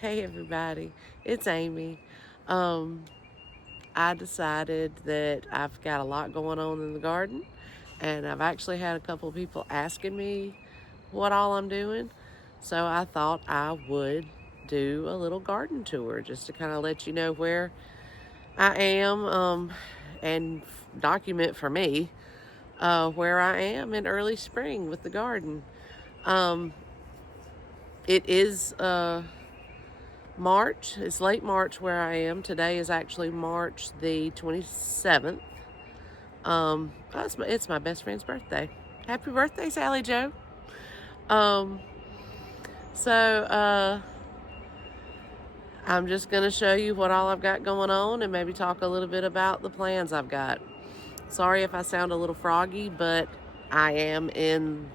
Hey everybody, it's Amy. Um, I decided that I've got a lot going on in the garden, and I've actually had a couple of people asking me what all I'm doing. So I thought I would do a little garden tour just to kind of let you know where I am, and document for me where I am in early spring with the garden. Um, it is March. It's late March where I am. Today is actually March the 27th. It's my best friend's birthday. Happy birthday, Sally Joe. Um, so, I'm just going to show you what all I've got going on and maybe talk a little bit about the plans I've got. Sorry if I sound a little froggy, but I am in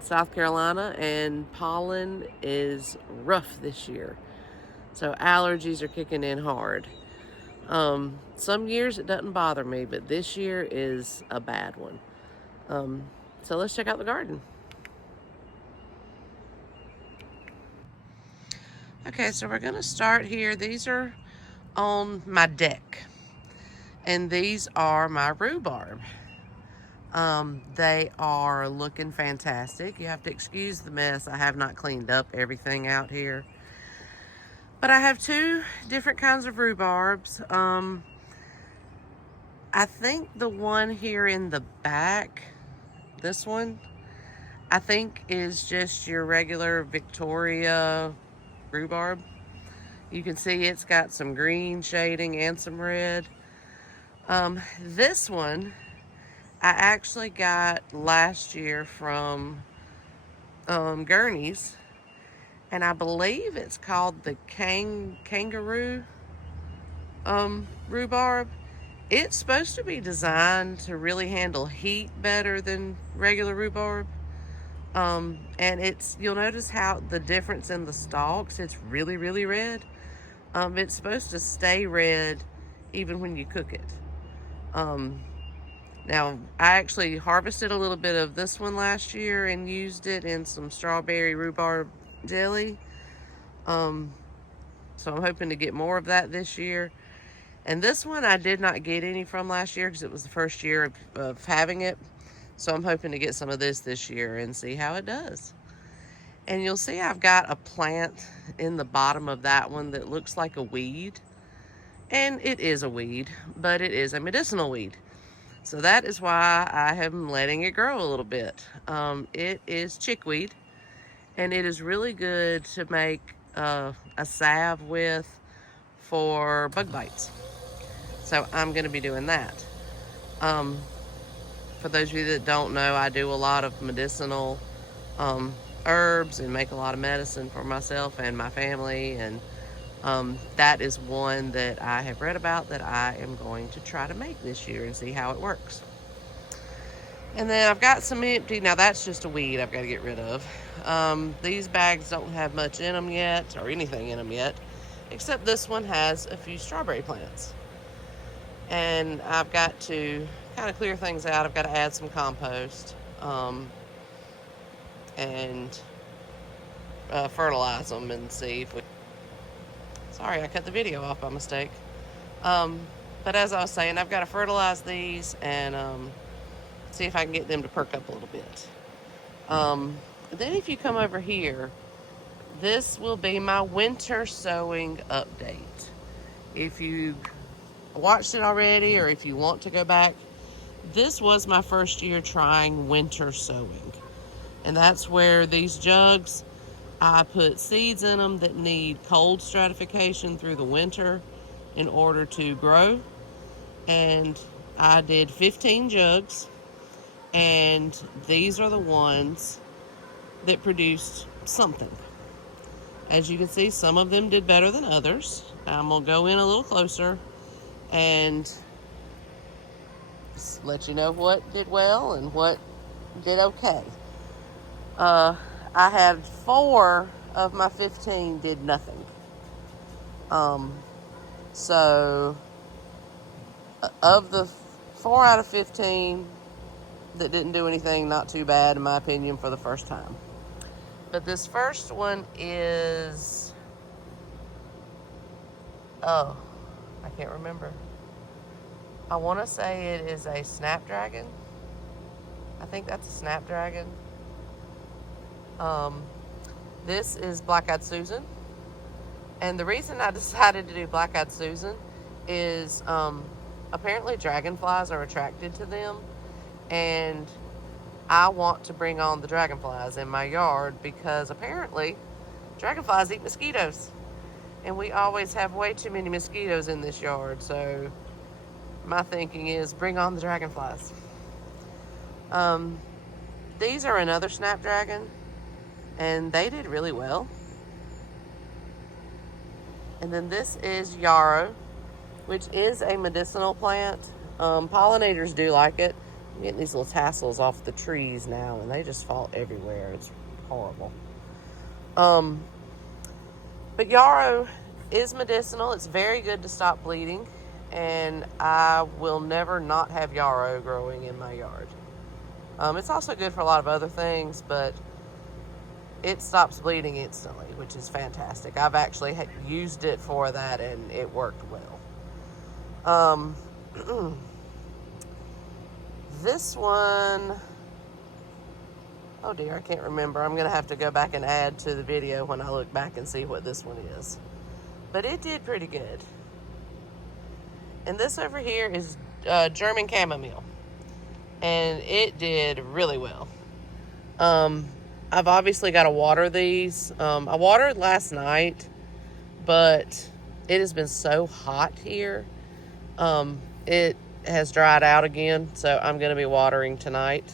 South Carolina and pollen is rough this year. So allergies are kicking in hard. Some years it doesn't bother me, but this year is a bad one. So let's check out the garden. Okay, so we're gonna start here. These are on my deck, and these are my rhubarb. They are looking fantastic. You have to excuse the mess. I have not cleaned up everything out here, but I have two different kinds of rhubarbs. I think the one here in the back, this one, I think is just your regular Victoria rhubarb. You can see it's got some green shading and some red. This one I actually got last year from Gurney's, and I believe it's called the kangaroo rhubarb. It's supposed to be designed to really handle heat better than regular rhubarb. And you'll notice how the difference in the stalks, it's really, really red. It's supposed to stay red even when you cook it. Now, I actually harvested a little bit of this one last year and used it in some strawberry rhubarb jelly. So I'm hoping to get more of that this year. And this one I did not get any from last year because it was the first year of having it. So I'm hoping to get some of this year and see how it does. And you'll see I've got a plant in the bottom of that one that looks like a weed. And it is a weed, but it is a medicinal weed. So that is why I am letting it grow a little bit. It is chickweed, and it is really good to make a salve with for bug bites. So I'm going to be doing that. Um, for those of you that don't know, I do a lot of medicinal herbs and make a lot of medicine for myself and my family, and that is one that I have read about that I am going to try to make this year and see how it works. And then I've got some empty, now that's just a weed I've got to get rid of. These bags don't have much in them yet, or anything in them yet, except this one has a few strawberry plants. And I've got to kind of clear things out. I've got to add some compost and fertilize them and see if we... Sorry, I cut the video off by mistake. But as I was saying, I've got to fertilize these and see if I can get them to perk up a little bit. Then if you come over here, this will be my winter sowing update. If you watched it already or if you want to go back, this was my first year trying winter sowing. And that's where these jugs, I put seeds in them that need cold stratification through the winter in order to grow. And I did 15 jugs, and these are the ones that produced something. As you can see, some of them did better than others. I'm going to go in a little closer and let you know what did well and what did okay. I had 4 of my 15 did nothing. So of the 4 out of 15 that didn't do anything, not too bad in my opinion for the first time. But this first one is Oh, I can't remember. I want to say it is a snapdragon. I think that's a snapdragon. Um, this is black-eyed Susan. And the reason I decided to do black-eyed Susan is apparently dragonflies are attracted to them. And I want to bring on the dragonflies in my yard because apparently dragonflies eat mosquitoes. And we always have way too many mosquitoes in this yard. So my thinking is bring on the dragonflies. These are another snapdragon. And they did really well. And then this is yarrow, which is a medicinal plant. Pollinators do like it. I'm getting these little tassels off the trees now, and they just fall everywhere. It's horrible. But yarrow is medicinal. It's very good to stop bleeding, and I will never not have yarrow growing in my yard. It's also good for a lot of other things, but it stops bleeding instantly, which is fantastic. I've actually used it for that, and it worked well. This one, oh dear, I can't remember. I'm going to have to go back and add to the video when I look back and see what this one is. But it did pretty good. And this over here is German chamomile. And it did really well. I've obviously got to water these. I watered last night, but it has been so hot here. It has dried out again, so I'm going to be watering tonight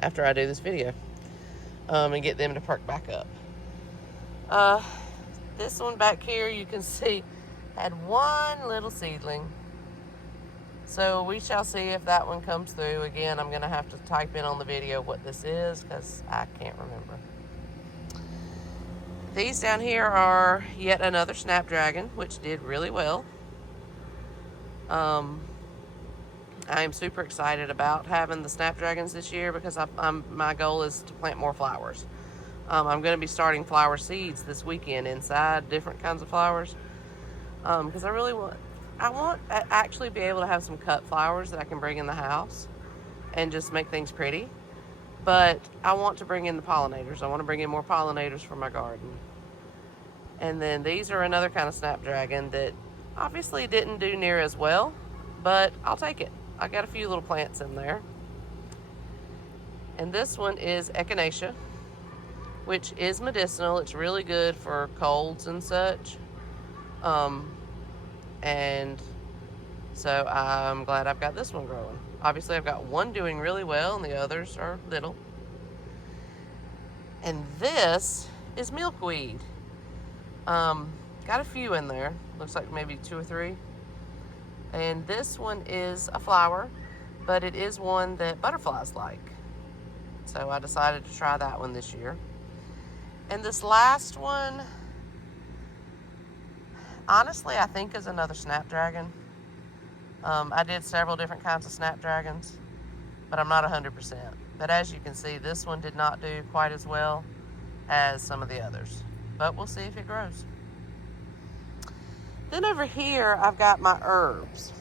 after I do this video and get them to perk back up. This one back here, you can see, had one little seedling. So we shall see if that one comes through. Again, I'm going to have to type in on the video what this is because I can't remember. These down here are yet another snapdragon, which did really well. I am super excited about having the snapdragons this year because my goal is to plant more flowers. I'm going to be starting flower seeds this weekend inside, different kinds of flowers, because I want to actually be able to have some cut flowers that I can bring in the house and just make things pretty. But I want to bring in the pollinators. I want to bring in more pollinators for my garden. And then these are another kind of snapdragon that obviously didn't do near as well, but I'll take it. I got a few little plants in there. And this one is echinacea, which is medicinal. It's really good for colds and such. And so I'm glad I've got this one growing. Obviously, I've got one doing really well, and the others are little. And this is milkweed. Got a few in there. Looks like maybe 2 or 3. And this one is a flower, but it is one that butterflies like. So I decided to try that one this year. And this last one, honestly, I think is another snapdragon. I did several different kinds of snapdragons, but I'm not 100%. But as you can see, this one did not do quite as well as some of the others. But we'll see if it grows. Then over here, I've got my herbs.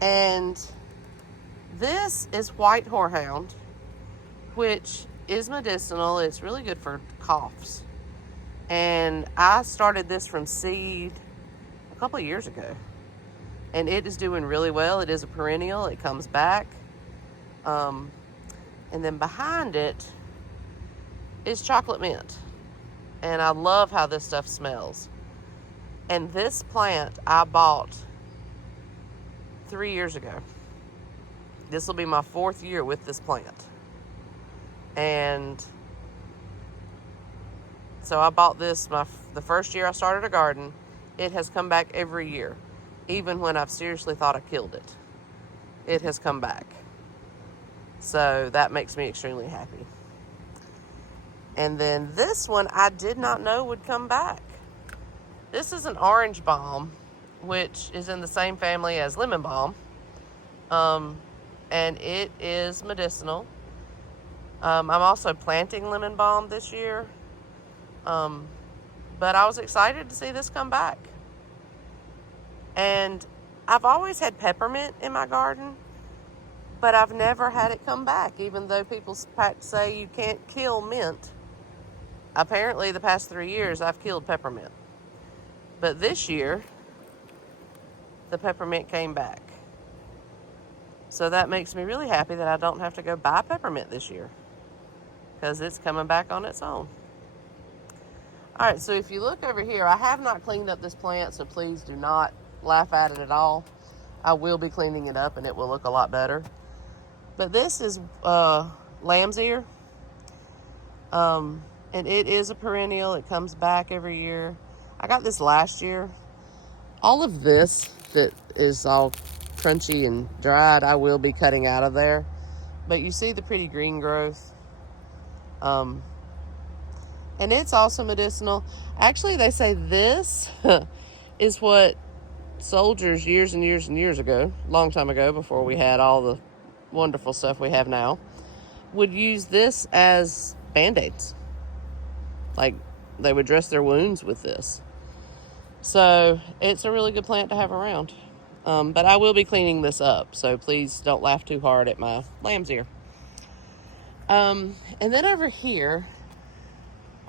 And this is white horehound, which is medicinal. It's really good for coughs. And I started this from seed a couple of years ago. And it is doing really well. It is a perennial. It comes back. And then behind it is chocolate mint. And I love how this stuff smells. And this plant I bought 3 years ago. This will be my 4th year with this plant. And so I bought this the first year I started a garden. It has come back every year. Even when I've seriously thought I killed it. It has come back. So that makes me extremely happy. And then this one I did not know would come back. This is an orange balm, which is in the same family as lemon balm. And it is medicinal. I'm also planting lemon balm this year. But I was excited to see this come back. And I've always had peppermint in my garden, but I've never had it come back, even though people say you can't kill mint. Apparently, the past 3 years, I've killed peppermint. But this year, the peppermint came back. So that makes me really happy that I don't have to go buy peppermint this year, because it's coming back on its own. All right, so if you look over here, I have not cleaned up this plant, so please do not laugh at it at all. I will be cleaning it up, and it will look a lot better. But this is lamb's ear, and it is a perennial. It comes back every year. I got this last year. All of this that is all crunchy and dried, I will be cutting out of there. But you see the pretty green growth. And it's also medicinal. Actually, they say this is what soldiers years and years and years ago, long time ago, before we had all the wonderful stuff we have now, would use this as Band-Aids. Like, they would dress their wounds with this. So it's a really good plant to have around. But I will be cleaning this up, so please don't laugh too hard at my lamb's ear. And then over here,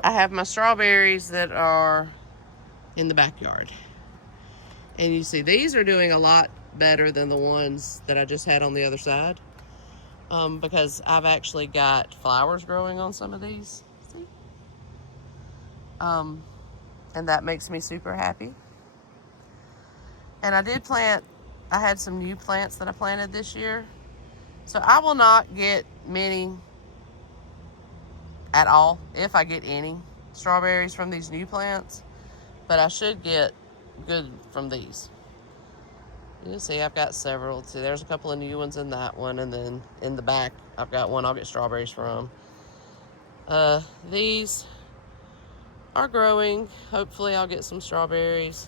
I have my strawberries that are in the backyard. And you see, these are doing a lot better than the ones that I just had on the other side. Because I've actually got flowers growing on some of these. See? And that makes me super happy. And I had some new plants that I planted this year. So I will not get many at all, if I get any strawberries from these new plants. But I should get good from these. You see, I've got several. See, there's a couple of new ones in that one. And then in the back, I've got one I'll get strawberries from. These are growing. Hopefully I'll get some strawberries.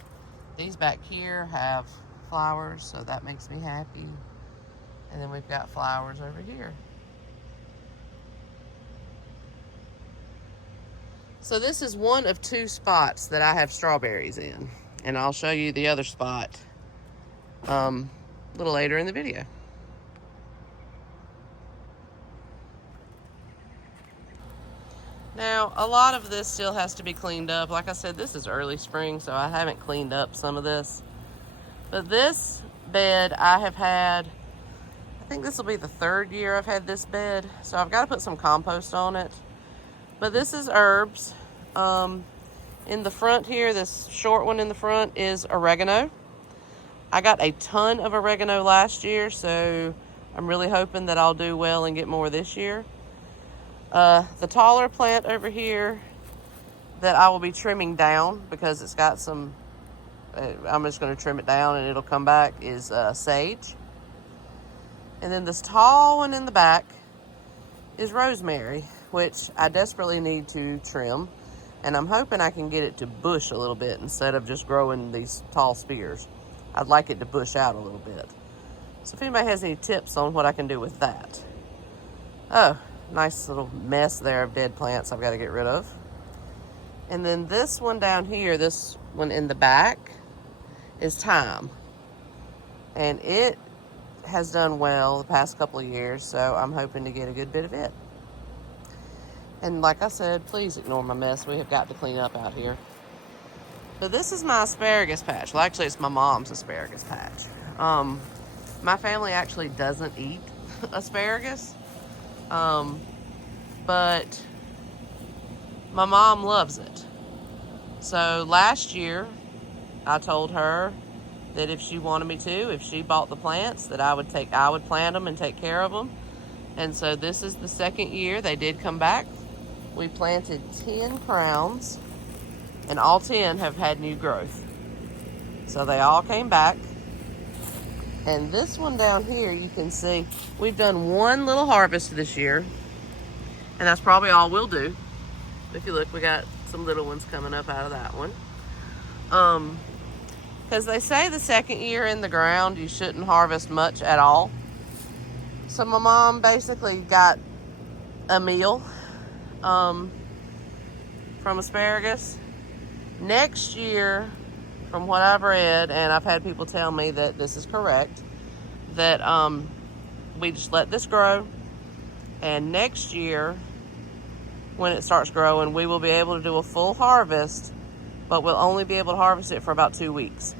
These back here have flowers, so that makes me happy. And then we've got flowers over here. So this is one of 2 spots that I have strawberries in. And I'll show you the other spot a little later in the video. Now, a lot of this still has to be cleaned up. Like I said, this is early spring, so I haven't cleaned up some of this. But this bed I have had, I think this will be the 3rd year I've had this bed. So I've got to put some compost on it. But this is herbs. In the front here, this short one in the front is oregano. I got a ton of oregano last year, so I'm really hoping that I'll do well and get more this year. The taller plant over here that I will be trimming down because it's got some, I'm just going to trim it down and it'll come back, is sage. And then this tall one in the back is rosemary, which I desperately need to trim. And I'm hoping I can get it to bush a little bit instead of just growing these tall spears. I'd like it to bush out a little bit. So if anybody has any tips on what I can do with that. Oh, nice little mess there of dead plants I've got to get rid of. And then this one down here, this one in the back, is thyme. And it has done well the past couple of years, so I'm hoping to get a good bit of it. And like I said, please ignore my mess. We have got to clean up out here. So this is my asparagus patch. Well, actually, it's my mom's asparagus patch. My family actually doesn't eat asparagus. But my mom loves it. So last year, I told her that if she wanted me to, if she bought the plants, that I would plant them and take care of them. And so this is the 2nd year. They did come back. We planted 10 crowns, and all 10 have had new growth. So they all came back. And this one down here, you can see, we've done one little harvest this year. And that's probably all we'll do. If you look, we got some little ones coming up out of that one. Because they say the 2nd year in the ground, you shouldn't harvest much at all. So my mom basically got a meal from asparagus. Next year, from what I've read, and I've had people tell me that this is correct, that we just let this grow, and next year when it starts growing, we will be able to do a full harvest, but we'll only be able to harvest it for about 2 weeks.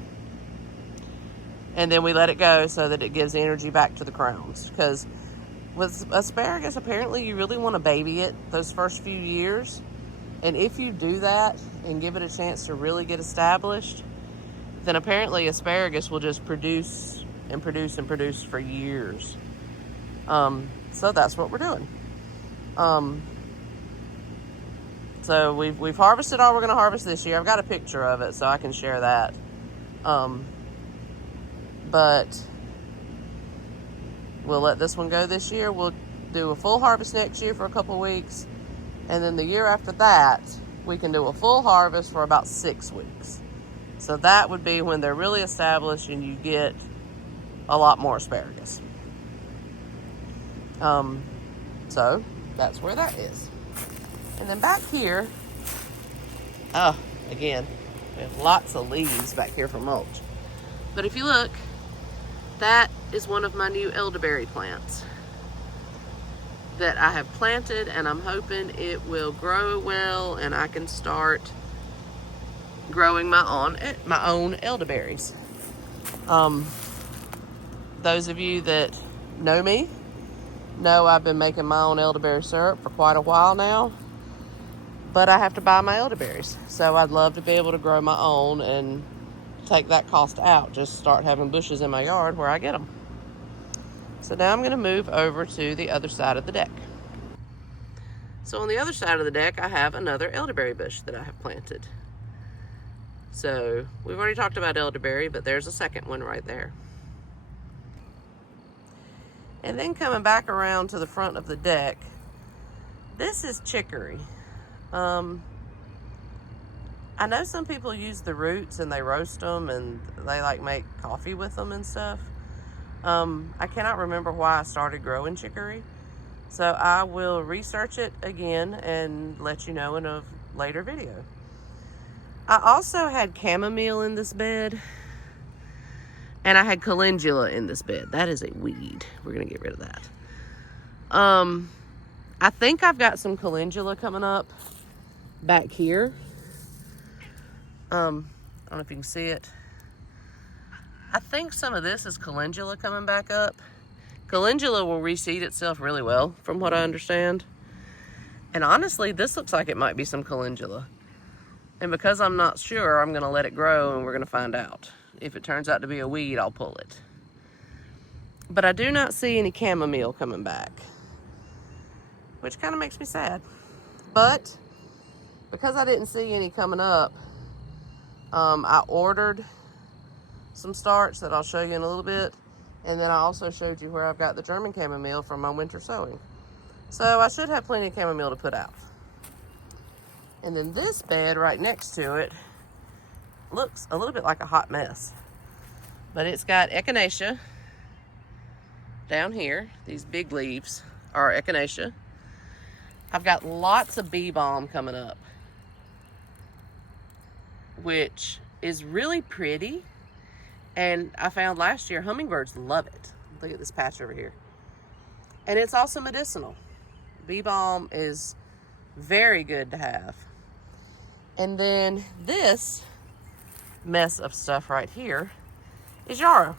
And then we let it go so that it gives energy back to the crowns. Because with asparagus, apparently you really want to baby it those first few years. And if you do that and give it a chance to really get established, then apparently asparagus will just produce and produce and produce for years. So that's what we're doing. So we've harvested all we're going to harvest this year. I've got a picture of it so I can share that. But we'll let this one go this year. We'll do a full harvest next year for a couple weeks. And then the year after that, we can do a full harvest for about 6 weeks. So that would be when they're really established and you get a lot more asparagus. So that's where that is. And then back here, again, we have lots of leaves back here for mulch. But if you look, that is one of my new elderberry plants that I have planted, and I'm hoping it will grow well and I can start growing my own elderberries. Those of you that know me know I've been making my own elderberry syrup for quite a while now, but I have to buy my elderberries. So I'd love to be able to grow my own and take that cost out. Just start having bushes in my yard where I get them. So now I'm going to move over to the other side of the deck. So on the other side of the deck, I have another elderberry bush that I have planted. So we've already talked about elderberry, but there's a second one right there. And then coming back around to the front of the deck, this is chicory. I know some people use the roots and they roast them and they like make coffee with them and stuff. I cannot remember why I started growing chicory, so I will research it again and let you know in a later video. I also had chamomile in this bed, and I had calendula in this bed. That is a weed. We're gonna get rid of that. I think I've got some calendula coming up back here. I don't know if you can see it. I think some of this is calendula coming back up. Calendula will reseed itself really well, from what I understand. And honestly, this looks like it might be some calendula. And because I'm not sure, I'm gonna let it grow and we're gonna find out. If it turns out to be a weed, I'll pull it. But I do not see any chamomile coming back, which kind of makes me sad. But because I didn't see any coming up, I ordered some starts that I'll show you in a little bit. And then I also showed you where I've got the German chamomile from my winter sowing. So I should have plenty of chamomile to put out. And then this bed right next to it looks a little bit like a hot mess. But it's got echinacea down here. These big leaves are echinacea. I've got lots of bee balm coming up, which is really pretty. And I found last year hummingbirds love it. Look at this patch over here. And it's also medicinal. Bee balm is very good to have. And then this mess of stuff right here is yarrow.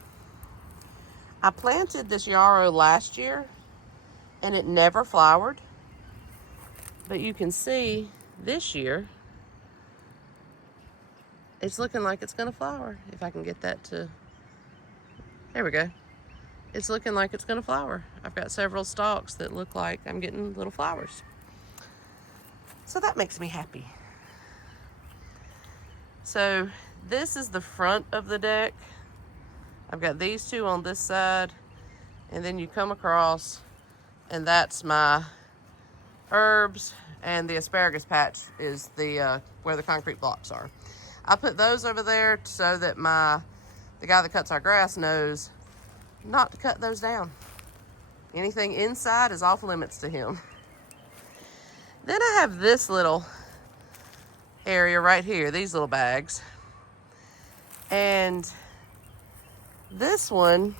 I planted this yarrow last year and it never flowered. But you can see this year it's looking like it's gonna flower. If I can get that to, there we go. It's looking like it's gonna flower. I've got several stalks that look like I'm getting little flowers. So that makes me happy. So this is the front of the deck. I've got these two on this side, and then you come across, and that's my herbs, and the asparagus patch is the where the concrete blocks are. I put those over there so that the guy that cuts our grass knows not to cut those down. Anything inside is off limits to him. Then I have this little area right here, these little bags. And this one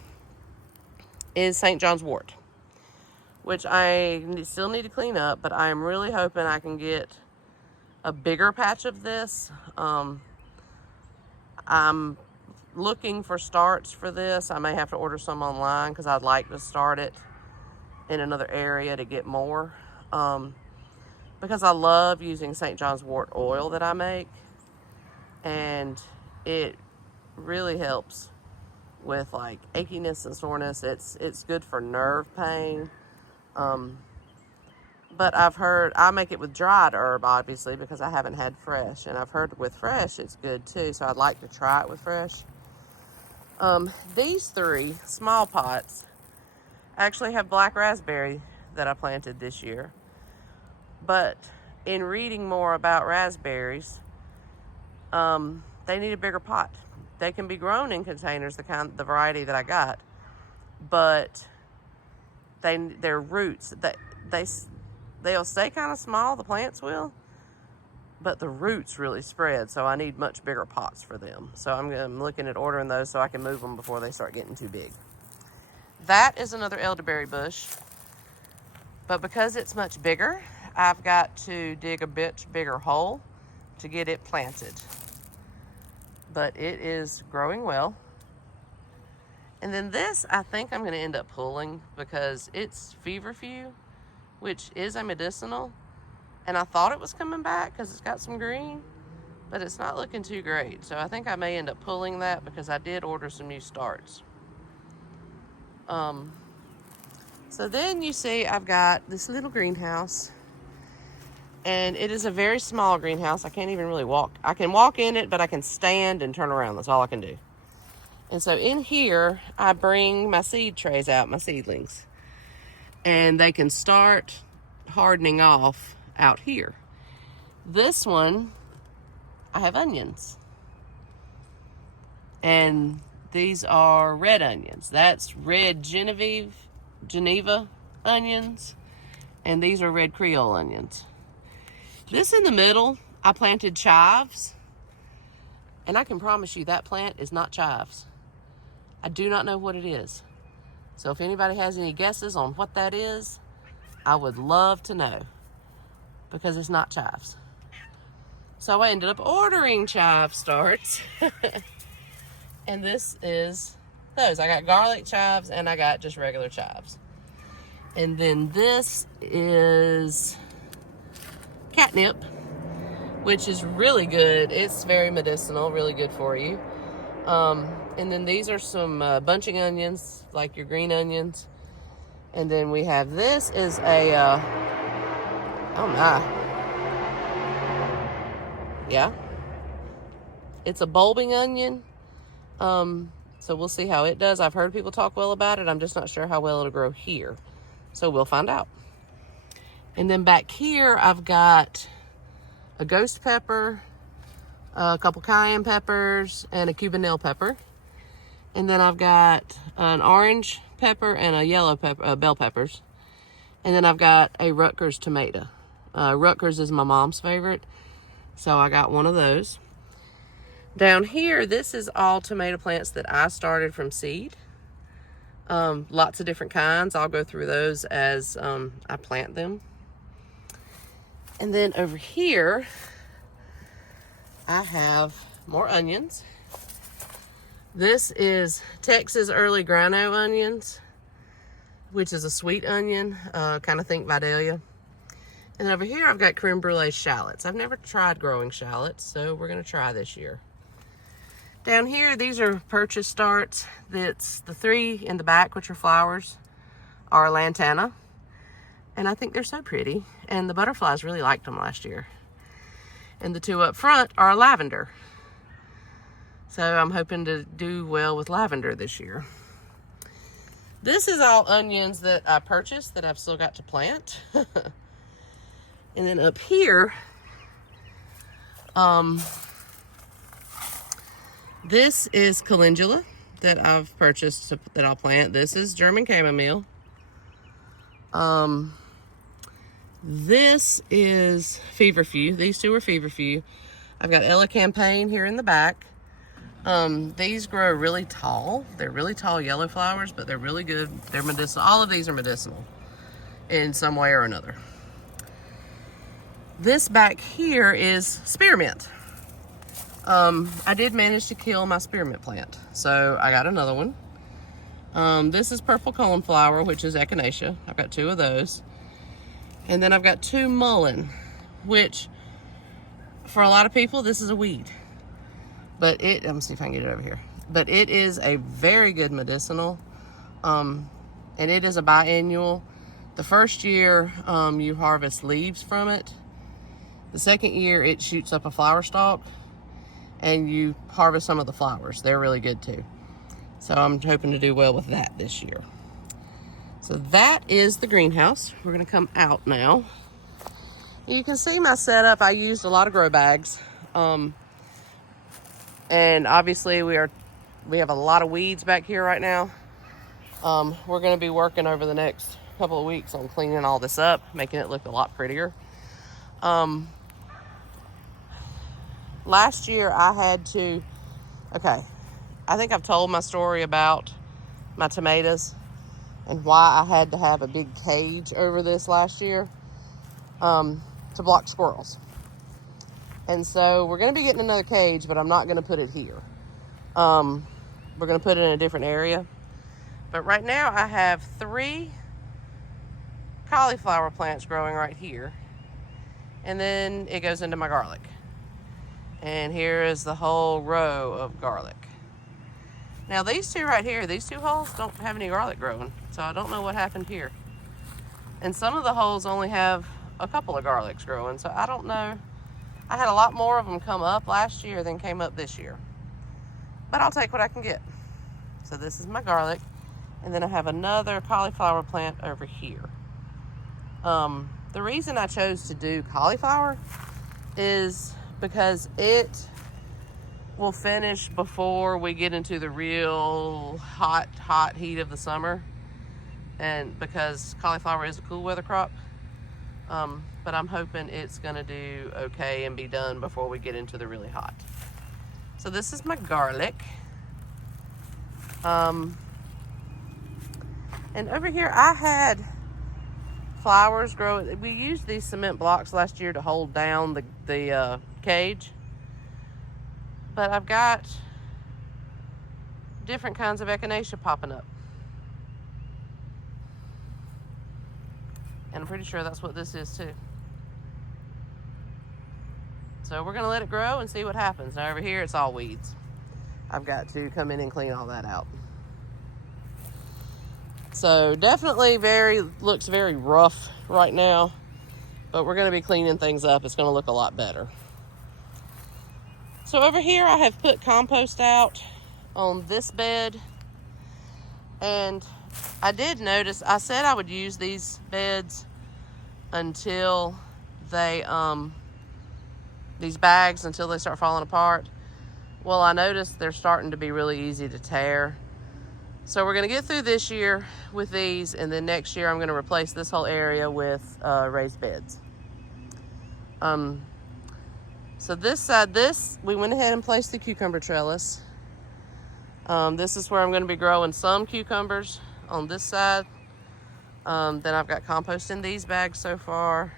is St. John's wort, which I still need to clean up, but I am really hoping I can get a bigger patch of this. I'm looking for starts for this. I may have to order some online because I'd like to start it in another area to get more. Because I love using St. John's wort oil that I make, and it really helps with like achiness and soreness. It's good for nerve pain. But I've heard, I make it with dried herb, obviously, because I haven't had fresh. And I've heard with fresh, it's good too. So I'd like to try it with fresh. These 3 small pots actually have black raspberry that I planted this year. But in reading more about raspberries, they need a bigger pot. They can be grown in containers, the variety that I got. But their roots, they'll stay kind of small, the plants will, but the roots really spread, so I need much bigger pots for them. So I'm looking at ordering those so I can move them before they start getting too big. That is another elderberry bush, but because it's much bigger, I've got to dig a bit bigger hole to get it planted. But it is growing well. And then this, I think I'm going to end up pulling because it's feverfew, which is a medicinal. And I thought it was coming back because it's got some green, but it's not looking too great. So I think I may end up pulling that because I did order some new starts. So then you see I've got this little greenhouse, and it is a very small greenhouse. I can't even really walk. I can walk in it, but I can stand and turn around. That's all I can do. And so in here, I bring my seed trays out, my seedlings, and they can start hardening off out here. This one, I have onions, and these are red onions. That's red Geneva onions, and these are red Creole onions. This in the middle, I planted chives, and I can promise you that plant is not chives. I do not know what it is. So if anybody has any guesses on what that is, I would love to know, because it's not chives. So I ended up ordering chive starts. And this is those. I got garlic chives and I got just regular chives. And then this is catnip, which is really good. It's very medicinal, really good for you. And then these are some bunching onions, like your green onions. And then we have, this is a, oh my. Yeah. It's a bulbing onion. So we'll see how it does. I've heard people talk well about it. I'm just not sure how well it'll grow here. So we'll find out. And then back here, I've got a ghost pepper, a couple cayenne peppers, and a Cuban pepper. And then I've got an orange pepper and a yellow pepper, bell peppers. And then I've got a Rutgers tomato. Rutgers is my mom's favorite, so I got one of those. Down here, this is all tomato plants that I started from seed. Lots of different kinds. I'll go through those as I plant them. And then over here, I have more onions. This is Texas early grano onions, which is a sweet onion, kind of think Vidalia. And then over here, I've got creme brulee shallots. I've never tried growing shallots, so we're gonna try this year. Down here, these are purchase starts. That's the 3 in the back, which are flowers, are lantana. And I think they're so pretty. And the butterflies really liked them last year. And the 2 up front are lavender. So I'm hoping to do well with lavender this year. This is all onions that I purchased that I've still got to plant. And then up here, this is calendula that I've purchased that I'll plant. This is German chamomile. This is feverfew. These 2 are feverfew. I've got Ella Campaign here in the back. These grow really tall. They're really tall yellow flowers, but they're really good. They're medicinal. All of these are medicinal in some way or another. This back here is spearmint. I did manage to kill my spearmint plant, so I got another one. This is purple coneflower, which is echinacea. I've got 2 of those. And then I've got 2 mullein, which for a lot of people, this is a weed. But let me see if I can get it over here. But it is a very good medicinal, and it is a biannual. The first year, you harvest leaves from it. The second year, it shoots up a flower stalk, and you harvest some of the flowers. They're really good too. So I'm hoping to do well with that this year. So that is the greenhouse. We're gonna come out now. You can see my setup. I used a lot of grow bags. And obviously we have a lot of weeds back here right now. We're gonna be working over the next couple of weeks on cleaning all this up, making it look a lot prettier. Last year I had to, I think I've told my story about my tomatoes and why I had to have a big cage over this last year to block squirrels. And so we're going to be getting another cage, but I'm not going to put it here. We're going to put it in a different area. But right now I have 3 cauliflower plants growing right here. And then it goes into my garlic. And here is the whole row of garlic. Now these 2 right here, these 2 holes don't have any garlic growing. So I don't know what happened here. And some of the holes only have a couple of garlics growing. So I don't know. I had a lot more of them come up last year than came up this year. But I'll take what I can get. So this is my garlic. And then I have another cauliflower plant over here. The reason I chose to do cauliflower is because it will finish before we get into the real hot heat of the summer. And because cauliflower is a cool weather crop. But I'm hoping it's gonna do okay and be done before we get into the really hot. So this is my garlic. And over here I had flowers growing. We used these cement blocks last year to hold down the cage. But I've got different kinds of echinacea popping up. And I'm pretty sure that's what this is too. So we're gonna let it grow and see what happens. Now over here, it's all weeds. I've got to come in and clean all that out. So definitely looks very rough right now, but we're gonna be cleaning things up. It's gonna look a lot better. So over here, I have put compost out on this bed. And I did notice, I said I would use these beds until they, these bags, until they start falling apart. Well, I noticed they're starting to be really easy to tear. So we're gonna get through this year with these, and then next year I'm gonna replace this whole area with raised beds. So this side, we went ahead and placed the cucumber trellis. This is where I'm gonna be growing some cucumbers on this side. Then I've got compost in these bags so far.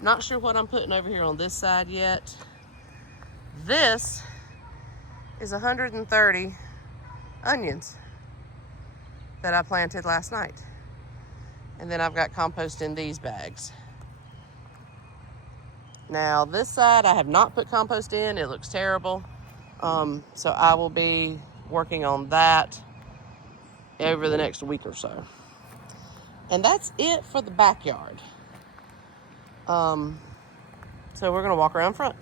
Not sure what I'm putting over here on this side yet. This is 130 onions that I planted last night. And then I've got compost in these bags. Now this side I have not put compost in. It looks terrible. So I will be working on that over the next week or so. And that's it for the backyard. So we're gonna walk around front.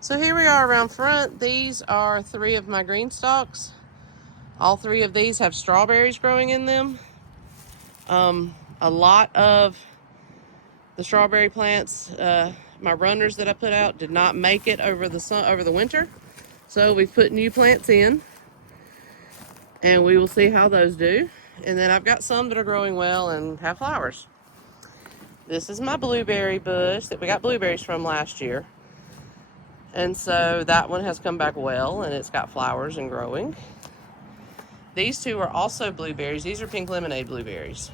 So here we are around front. These are 3 of my green stalks. All 3 of these have strawberries growing in them. A lot of the strawberry plants, my runners that I put out did not make it over the winter. So we've put new plants in, and we will see how those do. And then I've got some that are growing well and have flowers. This is my blueberry bush that we got blueberries from last year. And so that one has come back well, and it's got flowers and growing. These two are also blueberries. These are pink lemonade blueberries.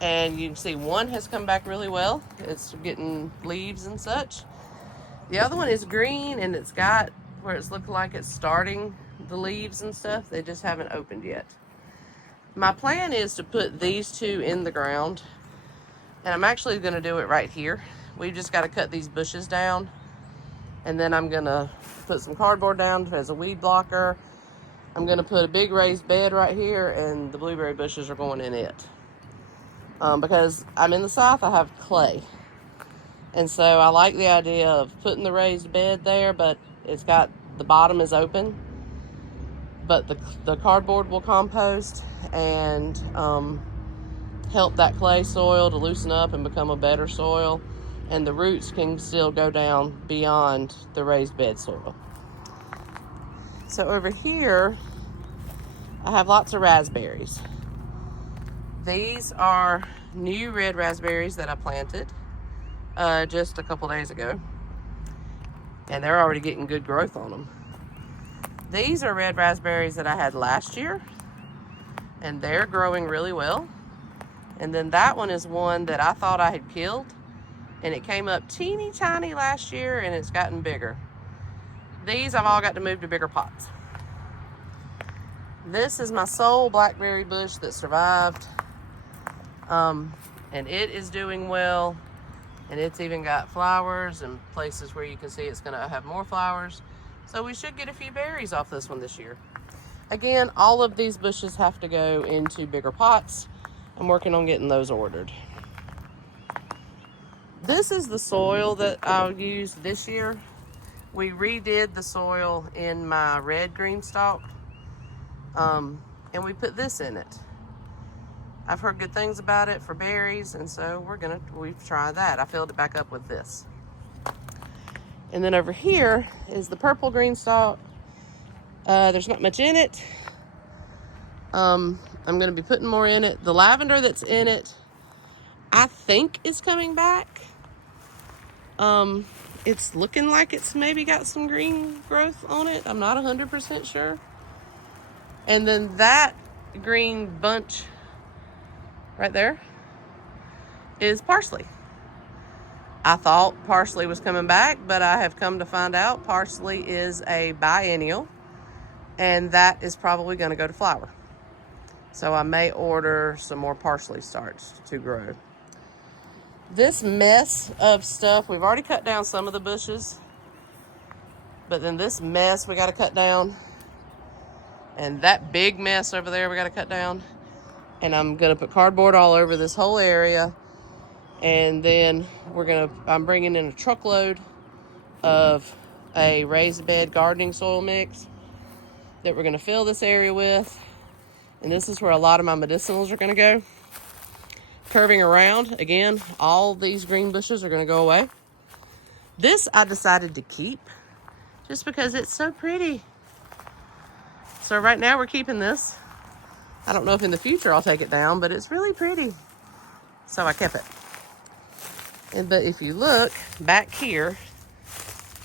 And you can see one has come back really well. It's getting leaves and such. The other one is green, and it's got where it's looking like it's starting the leaves and stuff. They just haven't opened yet. My plan is to put these two in the ground, and I'm actually going to do it right here. We've just got to cut these bushes down, and then I'm going to put some cardboard down as a weed blocker. I'm going to put a big raised bed right here, and the blueberry bushes are going in it. Because I'm in the South, I have clay. And so I like the idea of putting the raised bed there, but it's got, the bottom is open. But the cardboard will compost and help that clay soil to loosen up and become a better soil. And the roots can still go down beyond the raised bed soil. So over here, I have lots of raspberries. These are new red raspberries that I planted just a couple days ago. And they're already getting good growth on them. These are red raspberries that I had last year, and they're growing really well. And then that one is one that I thought I had killed, and it came up teeny tiny last year, and it's gotten bigger. These I've all got to move to bigger pots. This is my sole blackberry bush that survived, and it is doing well, and it's even got flowers and places where you can see it's going to have more flowers. So we should get a few berries off this one this year. Again, all of these bushes have to go into bigger pots. I'm working on getting those ordered. This is the soil that I'll use this year. We redid the soil in my red green stalk, and we put this in it. I've heard good things about it for berries, and so we've tried that. I filled it back up with this. And then over here is the purple green stalk. There's not much in it. I'm going to be putting more in it. The lavender that's in it, I think is coming back. It's looking like it's maybe got some green growth on it. I'm not 100% sure. And then that green bunch right there is parsley. I thought parsley was coming back, but I have come to find out parsley is a biennial, and that is probably going to go to flower. So I may order some more parsley starts to grow. This mess of stuff, we've already cut down some of the bushes, but then this mess we got to cut down, and that big mess over there we got to cut down. And I'm going to put cardboard all over this whole area. And then I'm bringing in a truckload of a raised bed gardening soil mix that we're going to fill this area with. And this is where a lot of my medicinals are going to go. Curving around, again, all these green bushes are going to go away. This I decided to keep just because it's so pretty. So right now we're keeping this. I don't know if in the future I'll take it down, but it's really pretty. So I kept it. But if you look back here,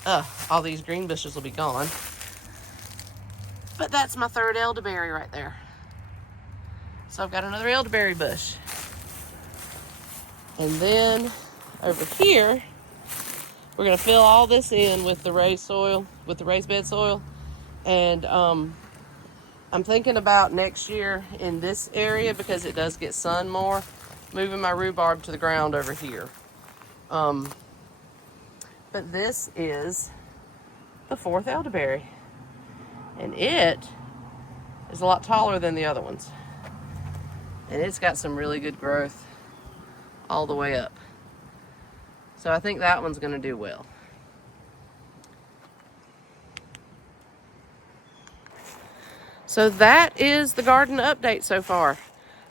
all these green bushes will be gone. But that's my third elderberry right there. So I've got another elderberry bush. And then over here, we're going to fill all this in with the raised soil, with the raised bed soil. And I'm thinking about next year in this area, because it does get sun more, moving my rhubarb to the ground over here. But this is the fourth elderberry, and it is a lot taller than the other ones, and it's got some really good growth all the way up. So I think that one's going to do well. So that is the garden update so far.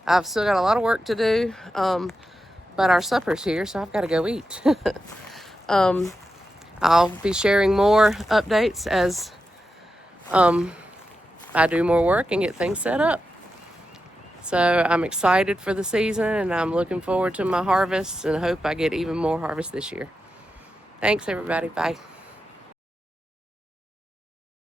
I've still got a lot of work to do, but our supper's here, so I've got to go eat. I'll be sharing more updates as I do more work and get things set up. So I'm excited for the season, and I'm looking forward to my harvest, and hope I get even more harvest this year. Thanks, everybody. Bye.